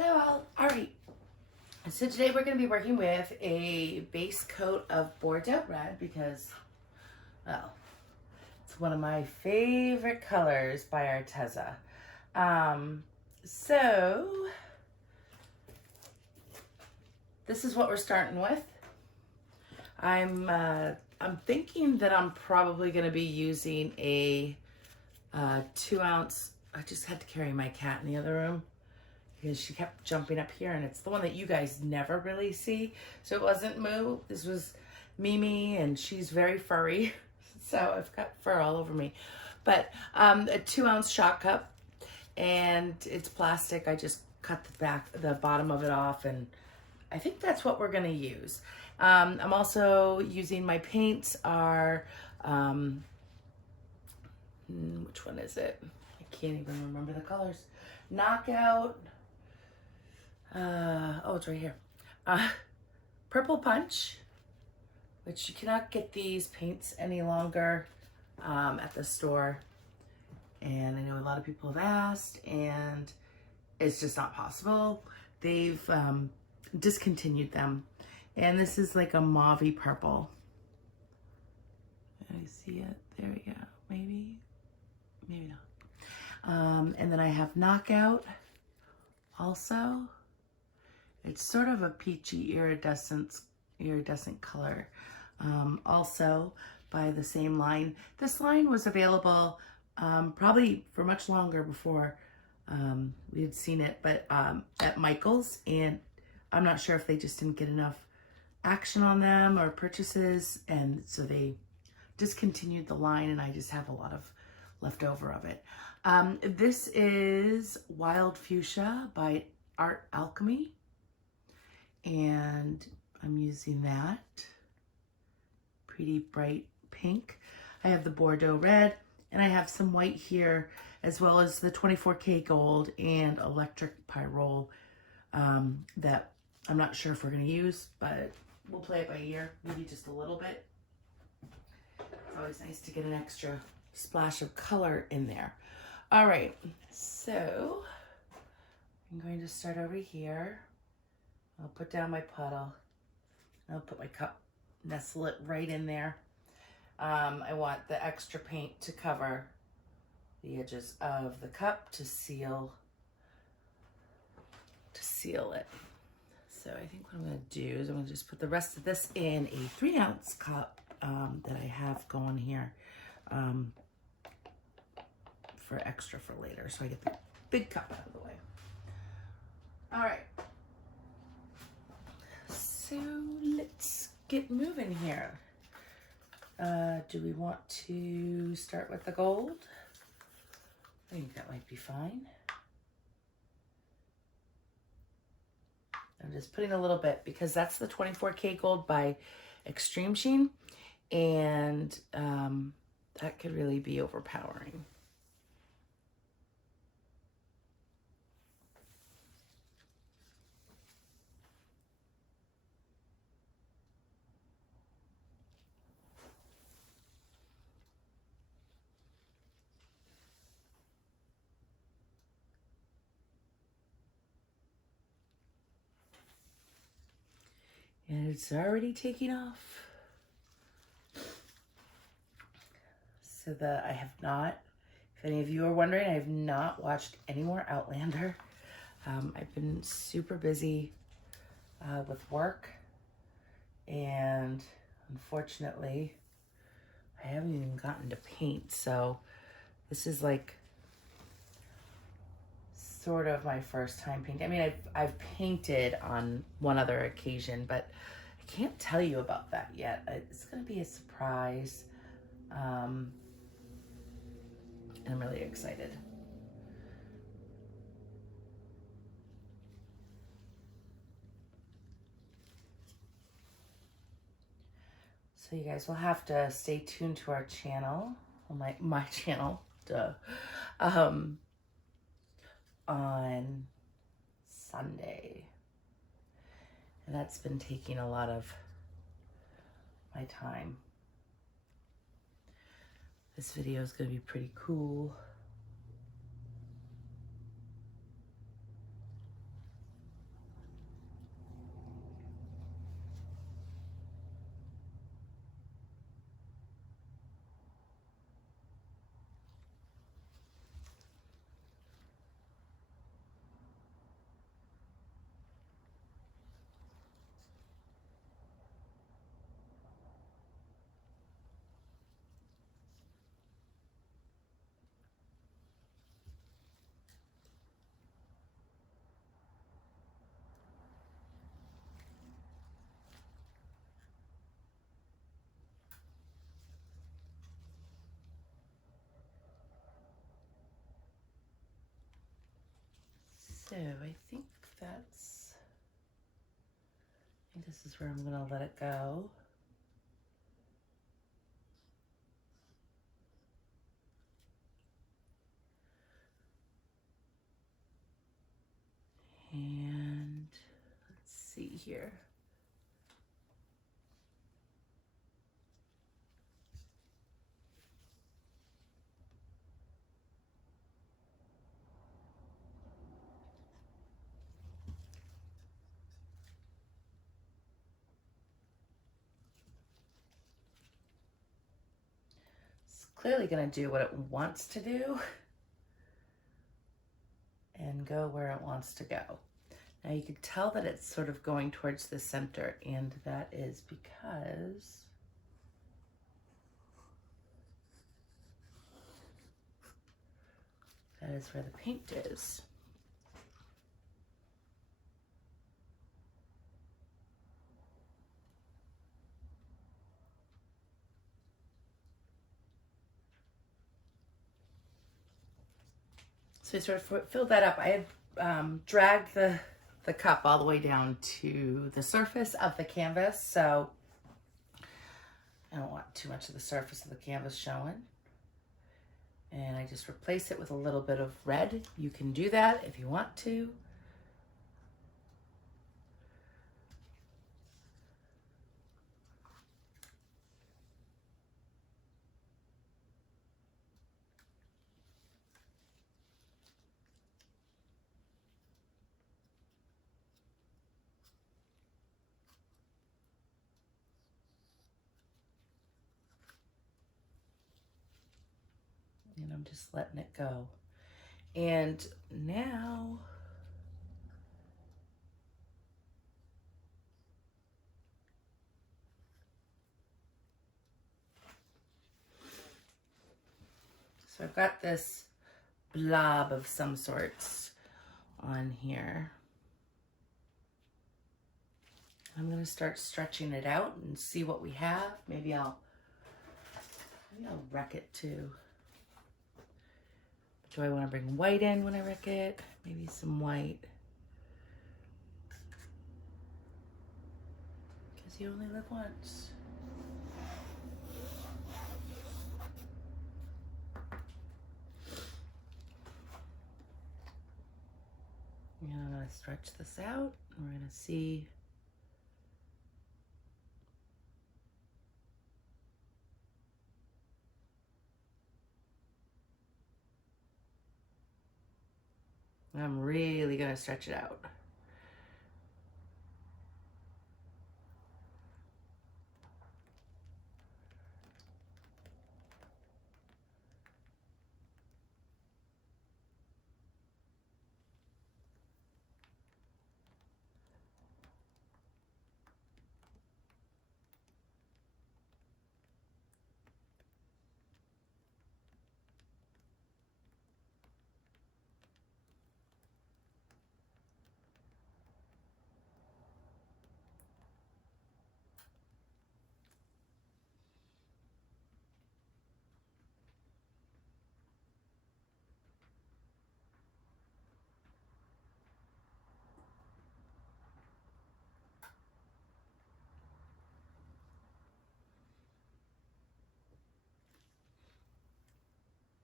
Hello all. Alright, so today we're going to be working with a base coat of Bordeaux Red because, well, it's one of my favorite colors by Arteza. So this is what we're starting with. I'm thinking that I'm probably going to be using a 2 ounce. I just had to carry my cat in the other room because she kept jumping up here, and it's the one that you guys never really see. So it wasn't Moo. This was Mimi, and she's very furry. So I've got fur all over me. But a 2 ounce shot cup, and it's plastic. I just cut the bottom of it off, and I think that's what we're gonna use. I'm also using my paints are, which one is it? I can't even remember the colors. Knockout. Oh, it's right here. Purple Punch, which you cannot get these paints any longer at the store. And I know a lot of people have asked, and it's just not possible. They've discontinued them. And this is like a mauvey purple. I see it. There we go. Maybe not. And then I have Knockout also. It's sort of a peachy iridescent color. Also by the same line. This line was available probably for much longer before we had seen it, but at Michael's, and I'm not sure if they just didn't get enough action on them or purchases, and so they discontinued the line, and I just have a lot of leftover of it. This is Wild Fuchsia by Art Alchemy, and I'm using that pretty bright pink. I have the Bordeaux Red, and I have some white here, as well as the 24K Gold and Electric Pyrrole that I'm not sure if we're going to use, but we'll play it by ear, maybe just a little bit. It's always nice to get an extra splash of color in there. All right, so I'm going to start over here. I'll put down my puddle. I'll put my cup, nestle it right in there. I want the extra paint to cover the edges of the cup to seal it. So I think what I'm going to do is I'm going to just put the rest of this in a 3 ounce cup that I have going here for extra for later. So I get the big cup out of the way. All right. So let's get moving here. Do we want to start with the gold? I think that might be fine. I'm just putting a little bit because that's the 24K Gold by Extreme Sheen, and that could really be overpowering. And it's already taking off. So I have not, if any of you are wondering, I have not watched any more Outlander. I've been super busy with work, and unfortunately, I haven't even gotten to paint. So this is like sort of my first time painting. I mean, I've painted on one other occasion, but I can't tell you about that yet. It's going to be a surprise. And I'm really excited. So you guys will have to stay tuned to our channel, well, my channel, on Sunday. And that's been taking a lot of my time. This video is going to be pretty cool. I think this is where I'm gonna let it go. And let's see here. It's clearly going to do what it wants to do and go where it wants to go. Now you can tell that it's sort of going towards the center, and that is because that is where the paint is. So I sort of filled that up. I had dragged the cup all the way down to the surface of the canvas, so I don't want too much of the surface of the canvas showing. And I just replace it with a little bit of red. You can do that if you want to. And I'm just letting it go. And now so I've got this blob of some sorts on here. I'm going to start stretching it out and see what we have. Maybe I'll wreck it too. Do I want to bring white in when I wreck it? Maybe some white. Because you only live once. And I'm going to stretch this out. We're going to see. I'm really going to stretch it out.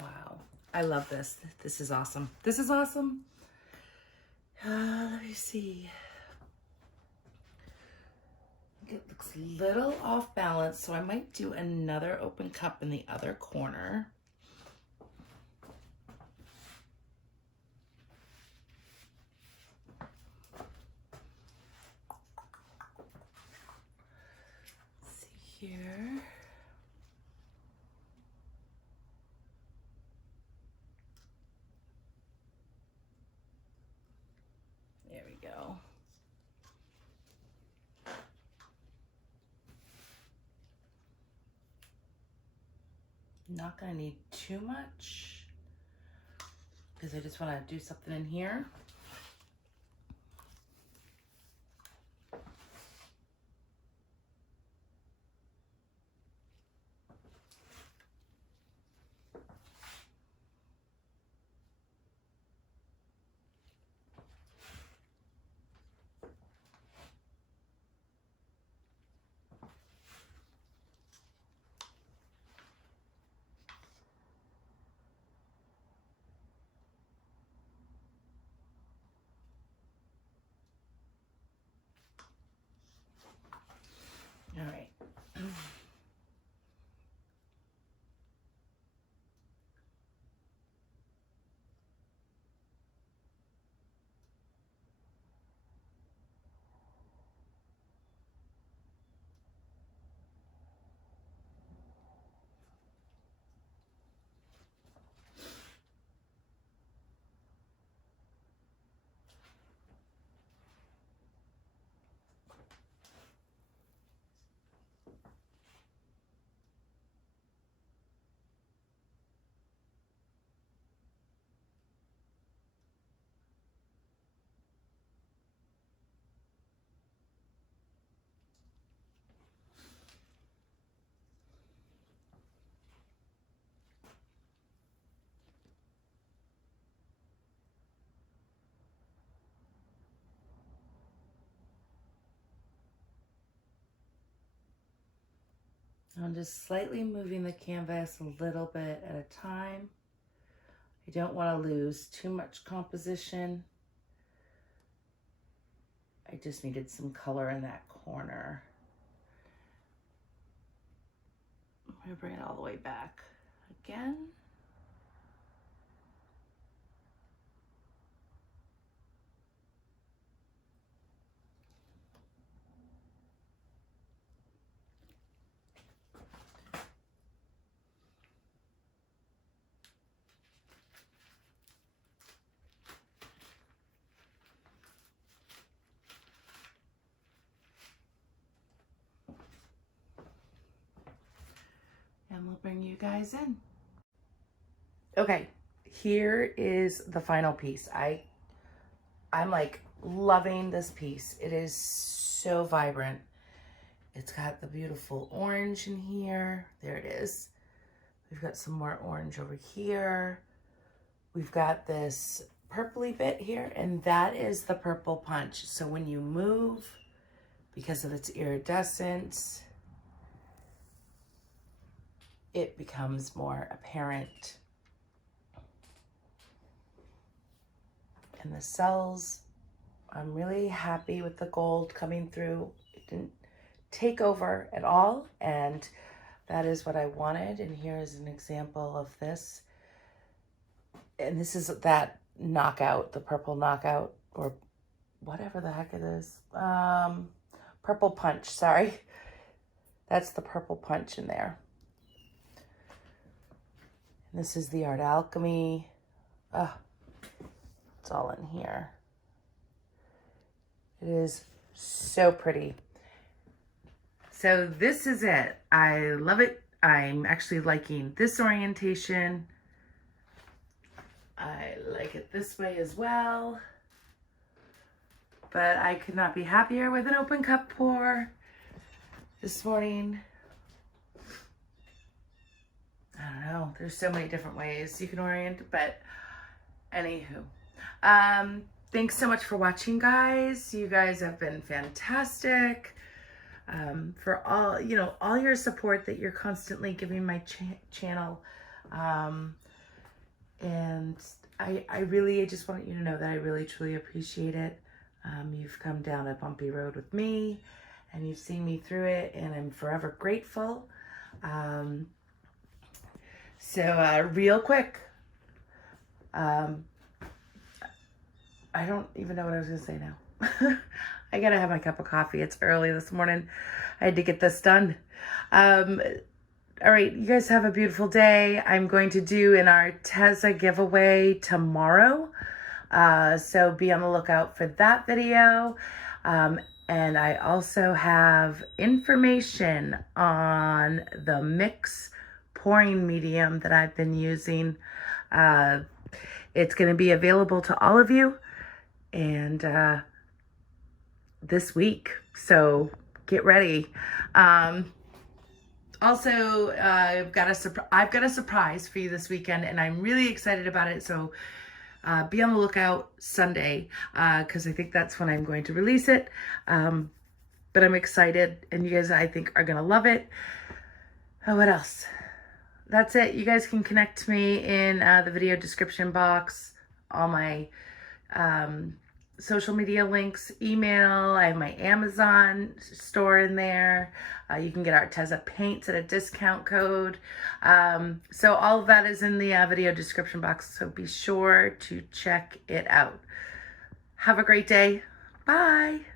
Wow, I love this. This is awesome. This is awesome. Let me see. It looks a little off balance, so I might do another open cup in the other corner. Let's see here. There we go. Not gonna need too much because I just want to do something in here. I'm just slightly moving the canvas a little bit at a time. I don't want to lose too much composition. I just needed some color in that corner. I'm going to bring it all the way back again. And we'll bring you guys in. Okay, here is the final piece. I'm like loving this piece. It is so vibrant. It's got the beautiful orange in here. There it is. We've got some more orange over here. We've got this purpley bit here, and that is the purple punch. So when you move, because of its iridescence, it becomes more apparent. And the cells, I'm really happy with the gold coming through. It didn't take over at all, and that is what I wanted. And here is an example of this. And this is that knockout, the purple knockout, or whatever the heck it is. Purple punch, sorry. That's the purple punch in there. And this is the Art Alchemy. Oh, it's all in here. It is so pretty. So this is it. I love it. I'm actually liking this orientation. I like it this way as well. But I could not be happier with an open cup pour this morning. I don't know. There's so many different ways you can orient, but anywho. Thanks so much for watching, guys. You guys have been fantastic. For all, all your support that you're constantly giving my channel. And I just want you to know that I really, truly appreciate it. You've come down a bumpy road with me, and you've seen me through it, and I'm forever grateful. So real quick, I don't even know what I was going to say now. I got to have my cup of coffee. It's early this morning. I had to get this done. All right, you guys have a beautiful day. I'm going to do an Arteza giveaway tomorrow. So be on the lookout for that video. And I also have information on the mix pouring medium that I've been using. It's going to be available to all of you and this week, so get ready. Also, I've got a surprise for you this weekend, and I'm really excited about it. So be on the lookout Sunday, because I think that's when I'm going to release it. But I'm excited, and you guys, I think, are gonna love it. Oh, what else? That's it. You guys can connect to me in the video description box. All my social media links, email. I have my Amazon store in there. You can get Arteza paints at a discount code. So all of that is in the video description box. So be sure to check it out. Have a great day. Bye.